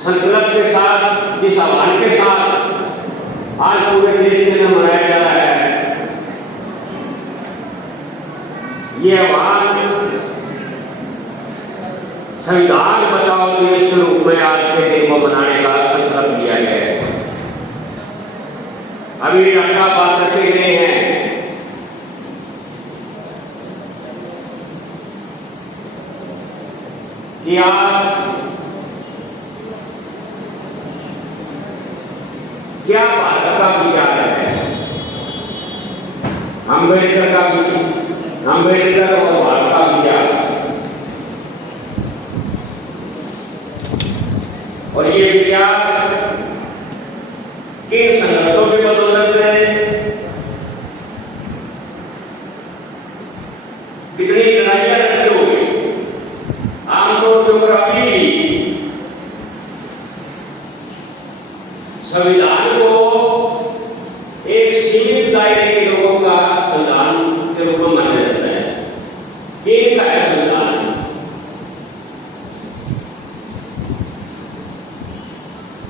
संकल्प के साथ, जिस आह्वान के साथ आज पूरे देश में मनाया जा रहा है, ये आह्वान संविधान बचाओ दिवस के रूप में आज के दिन को मनाने का संकल्प लिया गया है। अभी रक्षा बात रखे गए हैं कि आप क्या भारत का विचार है, अम्बेडकर और भारत का विचार, और ये विचार किन संघर्षों के बदौलत है, कितनी लड़ाइयां लड़ते हुए आमतौर के ऊपर अभी भी संविधान को एक सीमित दायरे के लोगों का संविधान के रूप में माना जाता है। इनका है संविधान,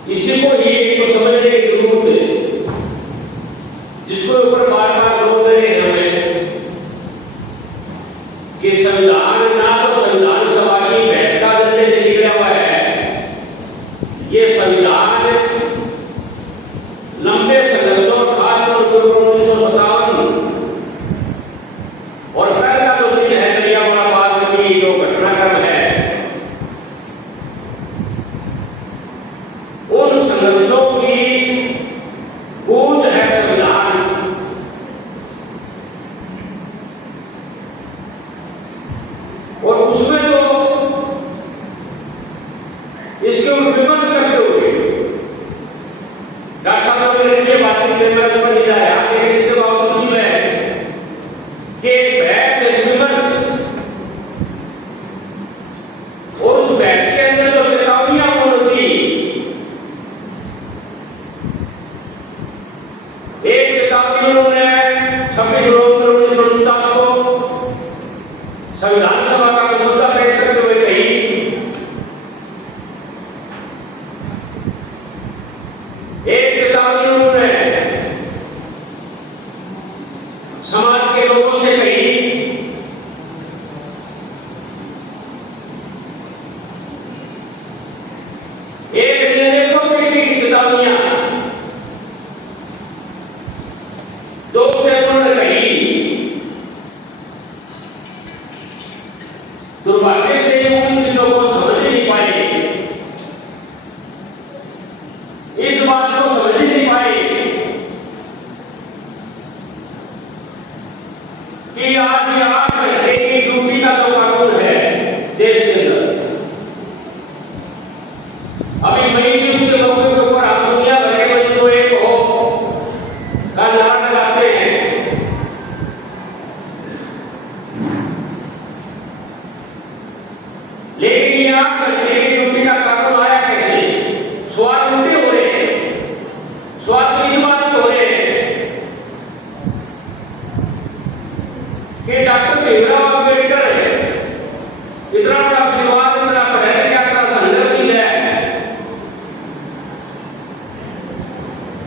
इसी को ही एक तो समझने की जरूरत है, जिसको ऊपर बार बार जोर दे रहे हैं हमें कि संविधान ना तो संविधान सभा की बहस का डंडे से निकला हुआ है, ये संविधान लंबे संघर्षों, खासतौर पर 1957 और कल का जो दिन है, जलियांवाला बाग की जो घटनाक्रम है, उन संघर्षों की गूंज है संविधान। और उसमें जो इसके ऊपर विमर्श करते हुए डॉक्टर साहब ने ये बातें थे, मैं उस पर नहीं जाया, लेकिन इसके बावजूद भी मैं कि बहस विमर्श और उस बहस के अंदर जो चेतावनियां होती, एक चेतावनी उन्होंने 26 नवंबर 1949 को संविधान सभा का मसौदा पेश करते हुए कही, एक चेतावनी उन्होंने समाज के लोगों से कही, एक अनेकों तरीके की चेतावनियां दो से उन्होंने कही। दुर्भाग्य से उन चीजों को समझ नहीं पाए, इस बात को समझ नहीं पाए कि आज ये 8 घंटे की ड्यूटी का जो कानून है देश के अंदर, अभी मई उसके मौके के ऊपर हम दुनिया भर के जो एक हो का नारा लगाते हैं, लेकिन ये 8 घंटे की ड्यूटी का कानून आया कैसे? सवाल उल्टे हो रहे हैं, सवाल तो इस बात के हो रहे हैं कि डॉक्टर भीमराव अम्बेडकर इतना बड़ा विद्वान, इतना पढ़ा लिखा, इतना संघर्षशील है,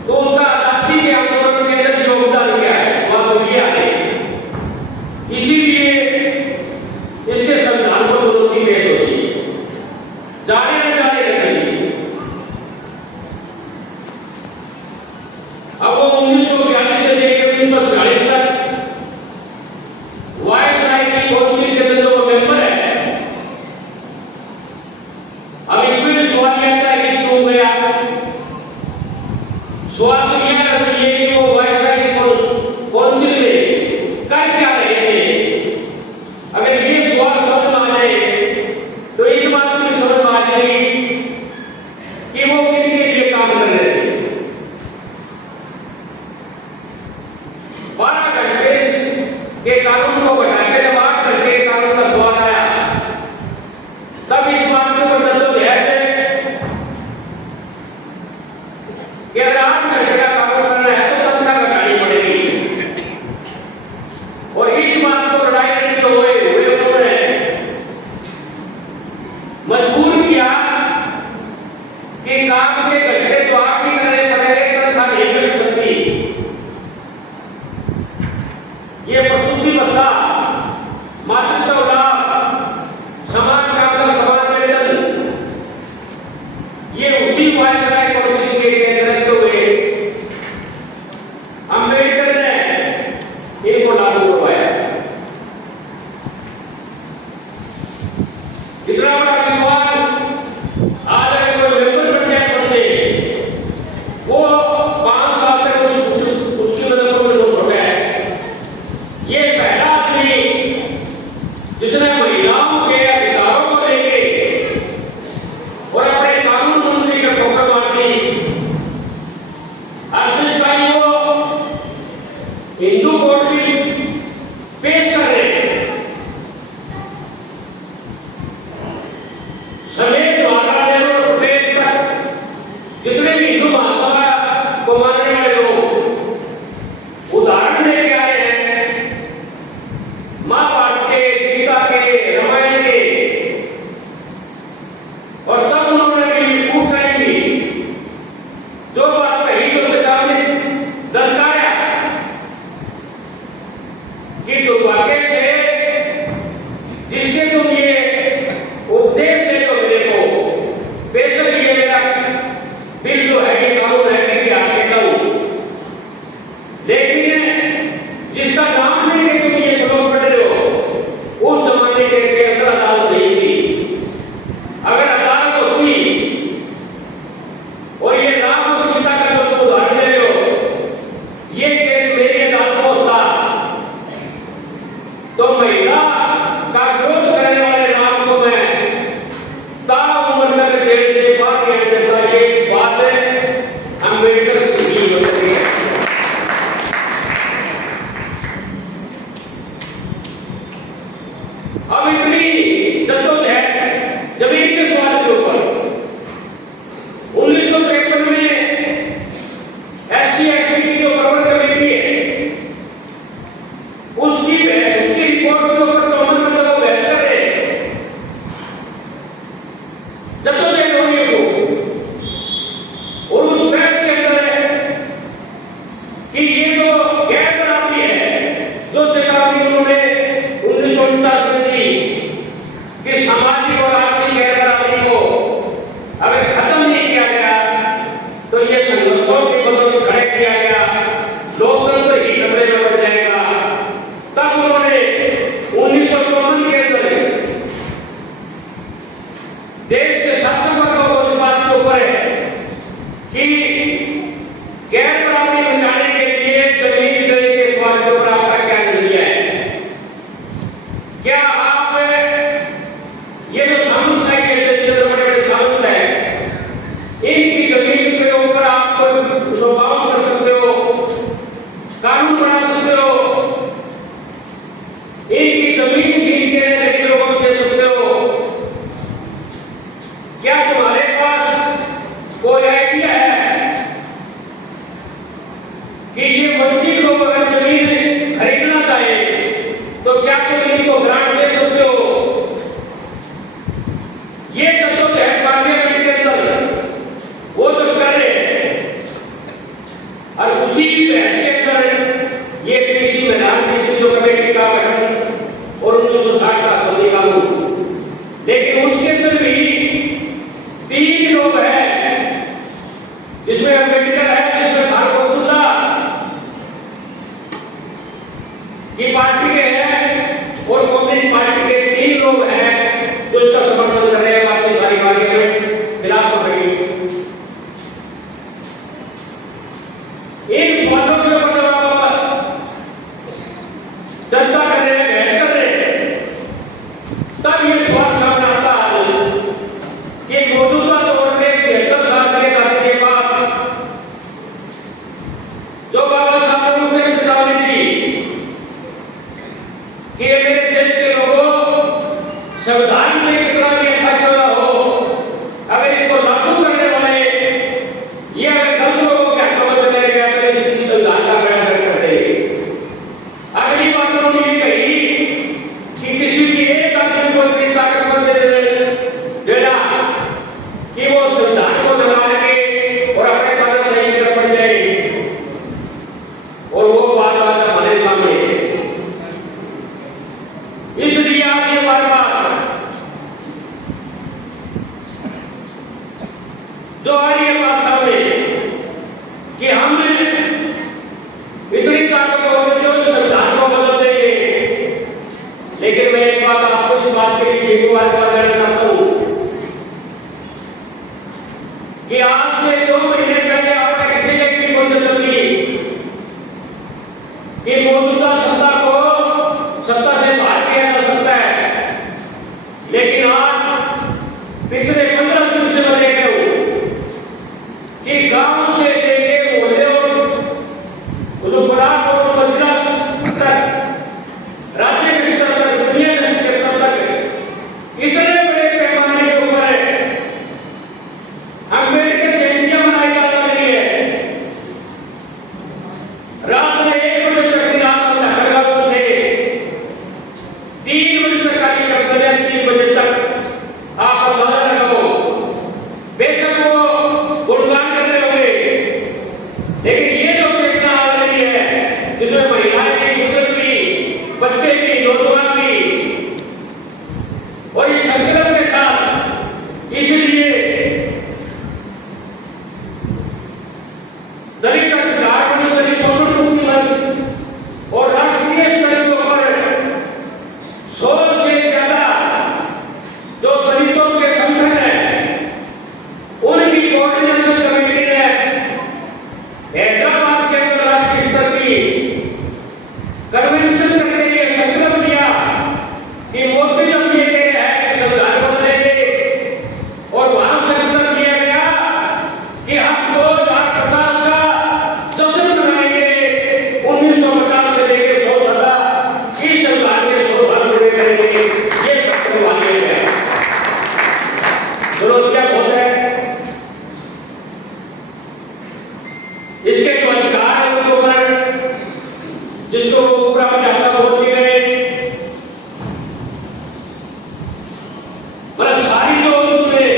तो उसका आजादी के आंदोलन के अंदर योगदान क्या है? सवाल तो ये आ रहे हैं। इसीलिए इसके संविधान को चुनौती पेश होती है, जाने न जाने लगेगी। अब वो 1942 से लेकर 1940 तक वायसराय की काउंसिल के अंदर जो मेंबर है, अब इसमें भी सवाल यह आता है कि क्यों गया? सवाल तो यह आना चाहिए कि वो वायसराय की काउंसिल में कर क्या रहे थे? अगर ये सवाल समझ में आ जाए तो इस बात की समझ में आ जाएगी कि वो किनके लिए काम कर रहे थे। 12 घंटे के कानून को घटाकर जब 8 घंटे के कानून का सवाल आया, तब इस बात के ऊपर जद्दोजहद है कि अगर 8 घंटे का कानून करना है तो तनख्वाह घटानी पड़ेगी। और इस बात को लड़ाई लड़ते हुए उन्होंने मजबूर किया काम के घंटे तो आप ही करने पड़ेंगे, तनख्वाह नहीं मिल सकती। ये प्रसूति भत्ता, मातृत्व लाभ, समान काम का समान वेतन, ये उसी वायसराय काउंसिल के तहत हुए अम्बेडकर ने इनको लागू करवाया। इतना बड़ा विद्वान आज अगर कोई मेंबर पंचायत बनते, वो 5 साल तक उसकी मदद में जो होता है, ये पहला आदमी जिसने महिलाओं के अधिकारों को लेके और अपने कानून मंत्री के ठोकर मार दी। और जिस टाइम वो हिंदू कोर्ट में पेश कर रहे समेत जवाहरलाल नेहरू और पटेल तक जितने भी हिंदू महासभा को मानने वाले लोग उदाहरण लेके आए हैं महाभारत के, गीता के, रामायण के, और तब उन्होंने भी उस टाइम भी जो बात कही, जो चेतावनी दरकारा कि दुर्भाग्य से जिसके तुम ये उपदेश दे दो मेरे को, बेशक ये मेरा बिल जो है ये कानून है कि आप लेता हूं, लेकिन जिसका नाम लेके तुम ये श्लोक पढ़ रहे हो, उस जमाने के अंदर अदालत नहीं थी। अगर अदालत होती और ये राम और सीता का जो तुम उदाहरण दे रहे हो, ये केस मेरी अदालत में होता, तो महिला का विरोध करने वाले राम को मैं ताउम्र तक जेल से बाहर भेज देता। ये बात अम्बेडकर से ही होती है। अब इतनी जद्दोजहद जमीन के सवाल के ऊपर 1953 में SC ST की जो प्रवर कमेटी है, उसकी रिपोर्ट के ऊपर 54 में लोग बहस कर रहे हैं, जद्दोजहद हो रही है। और उस बहस के अंदर है कि ये जो गैर बराबरी है, जो चेतावनी उन्होंने 1949 में दी कि सामाजिक और आर्थिक गैर बराबरी को अगर खत्म नहीं किया गया तो ये संघर्षों के बदल में खड़े किया गया, लोकतंत्र ही खतरे में पड़ जाएगा। तब उन्होंने 1954 के अंदर देश के शासन वर्गों को इस बात के ऊपर है कि गैर बराबरी मिटाने के लिए जमीन देने के सवाल के ऊपर आपका क्या नजरिया है? क्या आप ये जो सामंत है के देश के बड़े बड़े सामंत हैं, इनकी जमीन के ऊपर आप बाउंड कर सकते हो, कानून बना सकते हो, इनकी जमीन छीन के गरीब लोगों को दे सकते हो? क्या तुम्हारे पास कोई आइडिया है कि ये वंचित लोग अगर जमीन खरीदना चाहे तो क्या तुम इनको ग्रांट दे सकते हो? ये जद्दोजहद पार्लियामेंट के अंदर वो जो कर रहे हैं, और उसी बहस के अंदर ये पीसी मैदान पीसी जो कमेटी का गठन और 1960 का बंदी कानून, लेकिन उसके अंदर भी 3 लोग हैं, जिसमें अम्बेडकर है, जिसमें फारूक अब्दुल्ला की पार्टी के हैं, और कम्युनिस्ट पार्टी के 3 लोग हैं जो इसका समर्थन कर रहे हैं। बाकी सारी पार्टियां खिलाफ हो रही हैं। इन सवालों के ऊपर जब आप चर्चा कर रहे हैं, बहस कर रहे हैं, तब ये सवाल सामने आता है कि मौजूदा दौर में 76 साल के आने के बाद जो बाबा साहब ने उन्हें चेतावनी दी कि मेरे देश के लोगों संविधान में कितना भी जो आ रही है बात सामने कि हम इतनी ताकत होगी जो संविधान को बदल देंगे। लेकिन मैं एक बात आपको इस बात के लिए एक बार कहना चाहता हूं कि आज से 2 महीने पहले आपने किसी व्यक्ति को नजर की कि मौजूदा सत्ता को सत्ता से बाहर किया जा सकता है, लेकिन आज पिछले 15 दिन से मैं देख रहा हूं कि गांव से लेके मोहल्ले और उस ब्लॉक और उस जिला तक, राज्य के स्तर तक, दुनिया के स्तर तक इतने बड़े पैमाने के ऊपर अम्बेडकर जयंतियां मनाई जा रही है। रात में 1 बजे तक की रात हम ढाका में थे, 3 बजे तक कार्यक्रम चले, 3 बजे तक आप अंदाजा लगाओ। बेशक वो गुणगान कर रहे होंगे, लेकिन ये जो चेतना आ रही है जिसमें महिलाएं भी, बुजुर्ग भी, बच्चे भी, नौजवान भी, और इस संकल्प के साथ इसलिए दलित अधिकार में दलित शोषण मुक्ति मंच और राष्ट्रीय स्तर के ऊपर 100 से ज्यादा जो दलितों के संगठन है उनकी कोऑर्डिनेशन कमेटी ने हैदराबाद के अंतरराष्ट्रीय स्तर की कन्वेंशन करके ये संकल्प लिया कि मोदी जब ये कह रहे हैं कि संविधान बदलेंगे, और वहां संकल्प लिया गया कि हम 2050 का जश्न मनाएंगे, 1950 से लेकर 100 साल इस संविधान के 100 साल पूरे करेंगे। ये संकल्प मांगे गए। चुनौतियां बहुत है, इसके जो अधिकार है उनके ऊपर जिसको ऊपर अपने आशा बोलते गए, मतलब सारी जो उसमें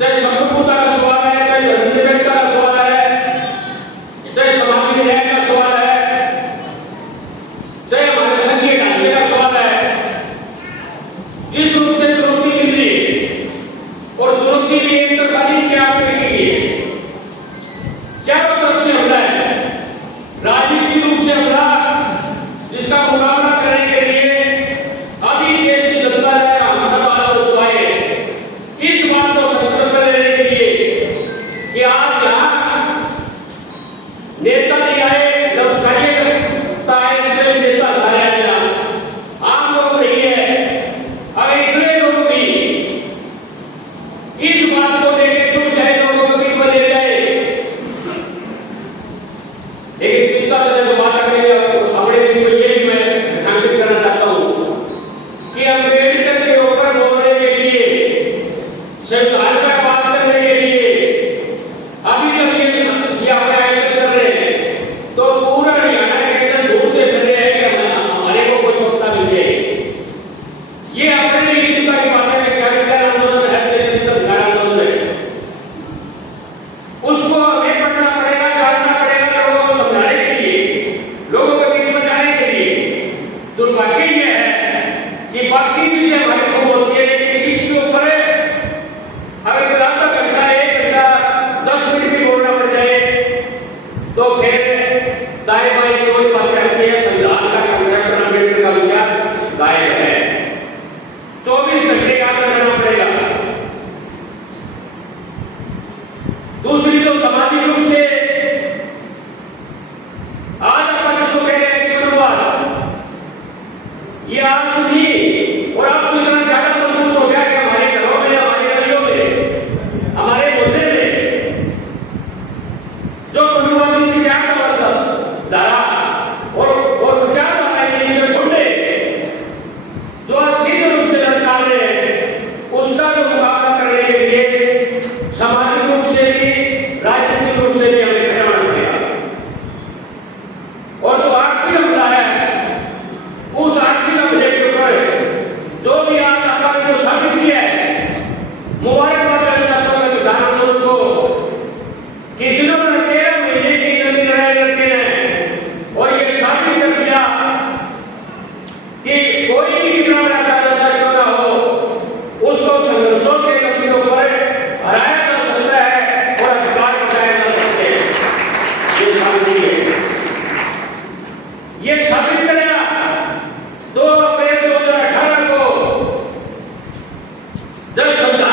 चाहे संप्रभुता का सवाल है, चाहे धर्मनिरपेक्षता का सवाल है, चाहे सामाजिक न्याय का सवाल है, चाहे हमारे संघीय ढांचे का सवाल है, जिस रूप से चुनौती मिल रही है, और चुनौती भी एक तरफा क्या तरीके की है, चारों तरफ से हमला है, राजनीतिक रूप से हमला, जिसका मुकाबला करने के लिए अभी देश की जनता ने हम सब बात को उठाए, इस बात को संकल्प लेने के लिए कि आज यहाँ नेता नहीं आए, कार्यकर्ता आए, इतने नेता सारे आए, यहाँ आम लोग नहीं है। अगर इतने लोग भी इस बात को लेके जुट जाए, लोगों के बीच में ले जाए, लेकिन चिंता करने की बात करने अपने बीच में ये भी मैं रेखांकित करना चाहता हूँ कि अम्बेडकर के ऊपर बोलने के लिए, संविधान पर बात करने के लिए अभी जब ये अपने आयोजन कर रहे हैं तो पूरा हरियाणा के अंदर ढूंढते फिर रहे हैं कि हमारे को कोई वक्ता मिल जाए। ये अपने लिए चिंता की बात है कि क्या आंदोलन है, अधिकार आंदोलन है, उसको हमें पढ़ना पड़ेगा, जानना पड़ेगा, लोगों को समझाने के लिए, लोगों के बीच में जाने के लिए। दुर्भाग्य यह है कि बाकी चीजें हमारी खूब होती है, लेकिन इसके ऊपर अगर आधा घंटा, 1 घंटा, 10 मिनट भी बोलना पड़ जाए तो फिर दाएं बाएं की और बातें आती है। संविधान का कंसेप्ट, अम्बेडकर का विचार गायब है। 24 घंटे याद रखना पड़ेगा। दूसरी जो सामाजिक रूप से आज अपन जिसको कह रहे हैं कि मनुवाद, ये आज नहीं, और अब तो इतना ज्यादा मजबूत हो गया कि हमारे घरों में, हमारे गलियों में, हमारे मोहल्ले में जो मनुवादी विचार का मतलब धारा और विचारधारा में ढूंढे जो सीधे रूप से ललकार रहे हैं, उसका जो मुकाबला करने के लिए सामाजिक रूप से भी, राजनीतिक रूप से भी हमें खड़ा होना पड़ेगा। और जो आर्थिक हमला है, उस आर्थिक हमले के ऊपर जो भी आज आपने जो साबित किया है, मुबारकबाद देना चाहता हूं मैं किसान आंदोलन को कि जिन्होंने 13 महीने की लंबी लड़ाई लड़के हैं और ये साबित कर दिया कि कोई भी कितना बड़ा तानाशाह क्यों ना हो, उसको संघर्षों के लंबियों पर हराया जा जब शब्द